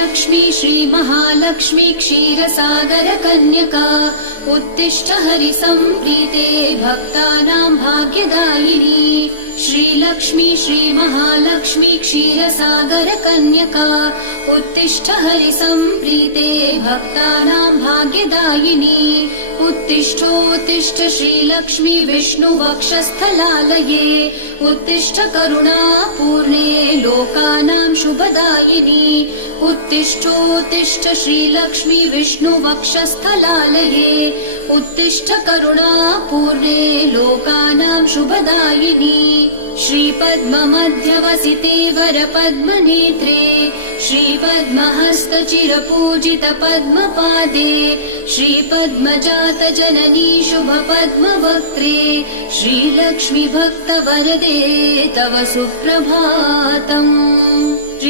श्रीलक्ष्मी श्रीमहालक्ष्मी क्षीरसागरकन्यका उत्तिष्ठ हरिसम्प्रीते भक्तानां भाग्यदायिनी। श्रीलक्ष्मी श्रीमहालक्ष्मी क्षीरसागरकन्यका उत्तिष्ठ हरिसम्प्रीते भक्तानां भाग्यदायिनी। उत्तिष्ठोत्तिष्ठ श्रीलक्ष्मी विष्णुवक्षस्थलालये उत्तिष्ठ करुणापूर्णे लोकानां शुभदायिनी। उत्तिष्ठोत्तिष्ठ श्रीलक्ष्मी विष्णुवक्षस्थलालये उत्तिष्ठ करुणापूर्णे लोकानां शुभदायिनी। श्रीपद्ममध्यवसिते वरपद्मनेत्रे श्रीपद्महस्तचिरपूजित पद्मपादे श्रीपद्मजातजननी शुभपद्मवक्त्रे श्रीलक्ष्मी भक्तवरदे तव सुप्रभातम्।